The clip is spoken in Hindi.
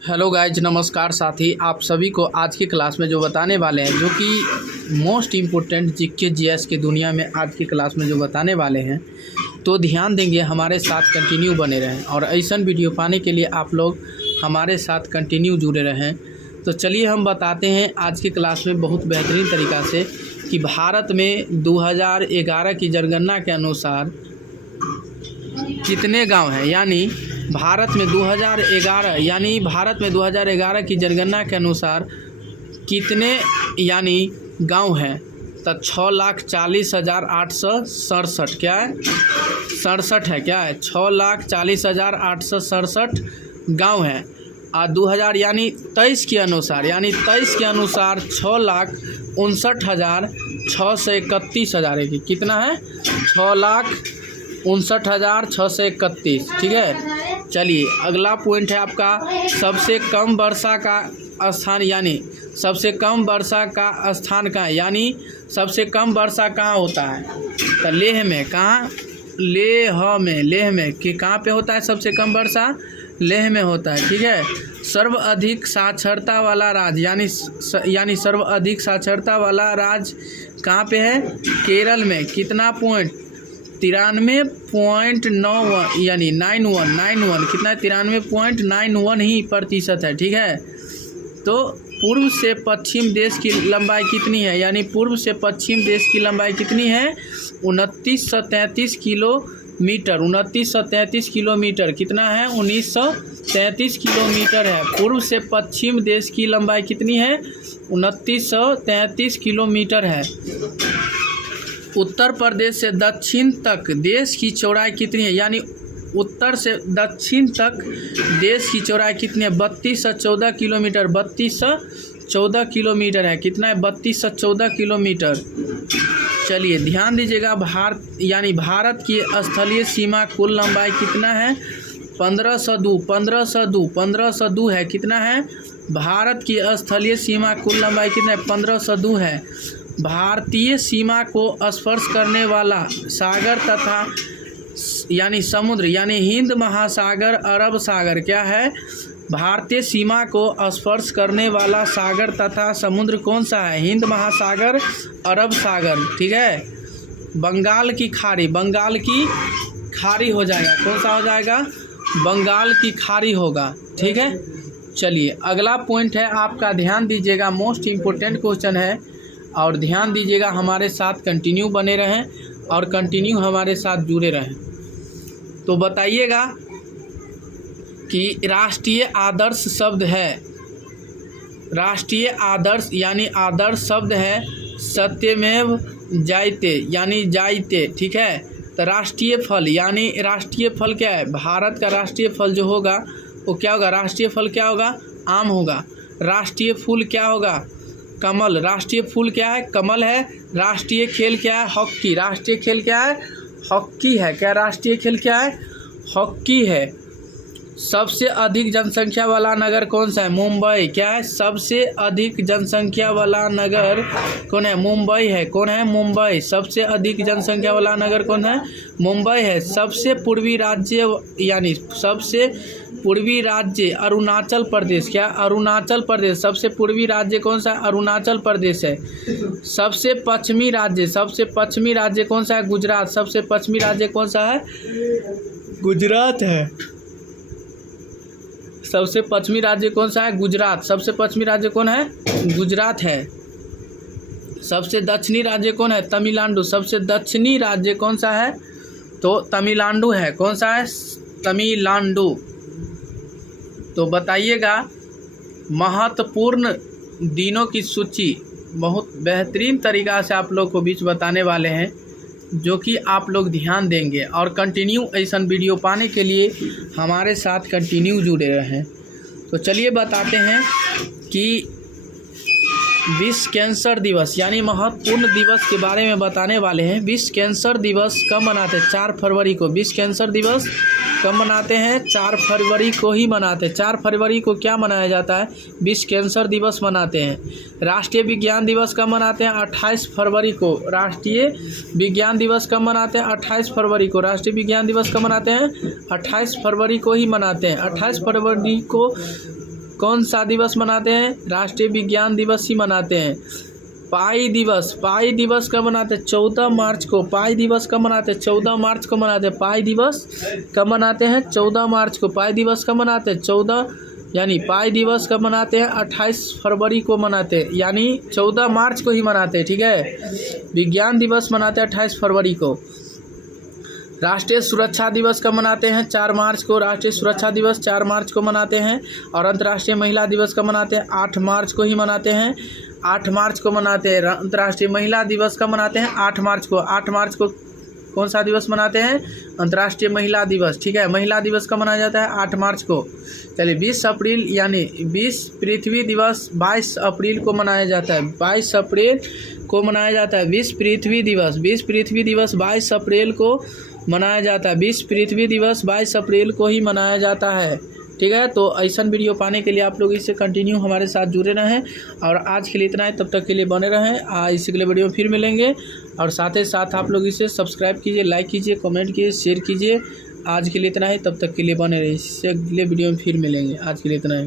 हेलो गाइज, नमस्कार साथी। आप सभी को आज की क्लास में जो बताने वाले हैं, जो कि मोस्ट इम्पोर्टेंट जीके जीएस की दुनिया में आज की क्लास में जो बताने वाले हैं, तो ध्यान देंगे, हमारे साथ कंटिन्यू बने रहें। और ऐसा वीडियो पाने के लिए आप लोग हमारे साथ कंटिन्यू जुड़े रहें। तो चलिए हम बताते हैं आज की क्लास में बहुत बेहतरीन तरीक़ा से कि भारत में 2011 की जनगणना के अनुसार कितने गाँव हैं, यानी भारत में 2011 की जनगणना के अनुसार कितने गांव हैं। तो 6,40,867 क्या है, 67 है, क्या है 6,40,867 गांव हैं। और 2023 के अनुसार 6,59,631 है कि कितना है, 6,59,631। ठीक है। चलिए अगला पॉइंट है आपका सबसे कम वर्षा का स्थान, यानी सबसे कम वर्षा का स्थान कहाँ है, यानी सबसे कम वर्षा कहाँ होता है। तो लेह में, कहाँ, लेह में कि कहाँ पे होता है सबसे कम वर्षा, लेह में होता है। ठीक है। सर्वाधिक साक्षरता वाला राज्य यानी सर्वाधिक साक्षरता वाला राज्य कहाँ पे है, केरल में। कितना पॉइंट, 93.91 यानी 91 कितना है, 93.91 ही प्रतिशत है। ठीक है। तो पूर्व से पश्चिम देश की लंबाई कितनी है, यानी पूर्व से पश्चिम देश की लंबाई कितनी है, 2933 किलोमीटर। 2933 किलोमीटर कितना है, 1933 किलोमीटर है। पूर्व से पश्चिम देश की लंबाई कितनी है, 2933 किलोमीटर है। उत्तर प्रदेश से दक्षिण तक देश की चौड़ाई कितनी है, यानी उत्तर से दक्षिण तक देश की चौड़ाई कितनी है, 3214 किलोमीटर। 3214 किलोमीटर है, कितना है, 3214 किलोमीटर। चलिए ध्यान दीजिएगा, भारत की स्थलीय सीमा कुल लंबाई कितना है, 1502 है, कितना है, भारत की स्थलीय सीमा कुल लंबाई कितना है, 1502 है। भारतीय सीमा को स्पर्श करने वाला सागर तथा यानी समुद्र, यानी हिंद महासागर, अरब सागर क्या है, भारतीय सीमा को स्पर्श करने वाला सागर तथा समुद्र कौन सा है, हिंद महासागर, अरब सागर। ठीक है। बंगाल की खाड़ी हो जाएगा, कौन सा हो जाएगा, बंगाल की खाड़ी होगा। ठीक है। चलिए अगला पॉइंट है आपका, ध्यान दीजिएगा, मोस्ट इम्पोर्टेंट क्वेश्चन है और ध्यान दीजिएगा, हमारे साथ कंटिन्यू बने रहें और कंटिन्यू हमारे साथ जुड़े रहें। तो बताइएगा कि राष्ट्रीय आदर्श शब्द है, राष्ट्रीय आदर्श यानी आदर्श शब्द है सत्यमेव जयते, यानी जायते। ठीक है। तो राष्ट्रीय फल, यानी राष्ट्रीय फल क्या है, भारत का राष्ट्रीय फल जो होगा वो क्या होगा, राष्ट्रीय फल क्या होगा, आम होगा। राष्ट्रीय फूल क्या होगा, कमल। राष्ट्रीय फूल क्या है, कमल है। राष्ट्रीय खेल क्या है, हॉकी। राष्ट्रीय खेल क्या है, हॉकी है। क्या राष्ट्रीय खेल क्या है, हॉकी है। सबसे अधिक जनसंख्या वाला नगर कौन सा है, मुंबई। क्या है, सबसे अधिक जनसंख्या वाला नगर कौन है, मुंबई है। कौन है, मुंबई। सबसे अधिक जनसंख्या वाला नगर कौन है, मुंबई है। सबसे पूर्वी राज्य यानी सबसे पूर्वी राज्य अरुणाचल प्रदेश। क्या, अरुणाचल प्रदेश। सबसे पूर्वी राज्य कौन सा, अरुणाचल प्रदेश है। सबसे पश्चिमी राज्य कौन सा है, गुजरात। सबसे पश्चिमी राज्य कौन सा है, गुजरात है। सबसे पश्चिमी राज्य कौन सा है, गुजरात। सबसे पश्चिमी राज्य कौन है, गुजरात है। सबसे दक्षिणी राज्य कौन है, तमिलनाडु। सबसे दक्षिणी राज्य कौन सा है, तो तमिलनाडु है। कौन सा है, तमिलनाडु। तो बताइएगा, महत्वपूर्ण दिनों की सूची बहुत बेहतरीन तरीक़ा से आप लोग को बीच बताने वाले हैं, जो कि आप लोग ध्यान देंगे और कंटिन्यू ऐसा वीडियो पाने के लिए हमारे साथ कंटिन्यू जुड़े रहें। तो चलिए बताते हैं कि विश्व कैंसर दिवस यानी महत्वपूर्ण दिवस के बारे में बताने वाले हैं। विश्व कैंसर दिवस कब मनाते हैं, 4 फरवरी को। विश्व कैंसर दिवस कब मनाते हैं, 4 फरवरी को ही मनाते हैं। 4 फरवरी को क्या मनाया जाता है, विश्व कैंसर दिवस मनाते हैं। राष्ट्रीय विज्ञान दिवस कब मनाते हैं, 28 फरवरी को। राष्ट्रीय विज्ञान दिवस कब मनाते हैं, 28 फरवरी को। राष्ट्रीय विज्ञान दिवस कब मनाते हैं, 28 फरवरी को ही मनाते हैं। 28 फरवरी को कौन सा दिवस मनाते हैं? राष्ट्रीय विज्ञान दिवस ही मनाते हैं। पाई दिवस कब मनाते हैं? 14 मार्च को। पाई दिवस कब मनाते हैं? 14 मार्च को मनाते हैं। पाई दिवस कब मनाते हैं? 14 मार्च को। पाई दिवस कब मनाते हैं? 14 यानी पाई दिवस कब मनाते हैं? 28 फरवरी को मनाते हैं, यानी 14 मार्च को ही मनाते हैं। ठीक है, विज्ञान दिवस मनाते हैं 28 फरवरी को। राष्ट्रीय सुरक्षा दिवस कब मनाते हैं? 4 मार्च को। राष्ट्रीय सुरक्षा दिवस 4 मार्च को मनाते हैं। और अंतर्राष्ट्रीय महिला दिवस कब मनाते हैं? 8 मार्च को ही मनाते हैं। 8 मार्च को मनाते हैं। अंतर्राष्ट्रीय महिला दिवस कब मनाते हैं? 8 मार्च को। 8 मार्च को कौन सा दिवस मनाते हैं? अंतर्राष्ट्रीय महिला दिवस। ठीक है, महिला दिवस कब मनाया जाता है? 8 मार्च को। चलिए 20 अप्रैल यानी 20 पृथ्वी दिवस 22 अप्रैल को मनाया जाता है। 22 अप्रैल को मनाया जाता है 20 पृथ्वी दिवस। 20 पृथ्वी दिवस 22 अप्रैल को मनाया जाता है। 20 पृथ्वी दिवस 22 अप्रैल को ही मनाया जाता है। ठीक है, तो ऐसा वीडियो पाने के लिए आप लोग इससे कंटिन्यू हमारे साथ जुड़े रहें। और आज के लिए इतना है, तब तक के लिए बने रहें। इसी के लिए वीडियो फिर मिलेंगे। और साथ ही साथ आप लोग इसे सब्सक्राइब कीजिए, लाइक कीजिए, कमेंट कीजिए, शेयर कीजिए। आज के लिए इतना है, तब तक के लिए बने रहिए। इससे अगले वीडियो में फिर मिलेंगे। आज के लिए इतना है।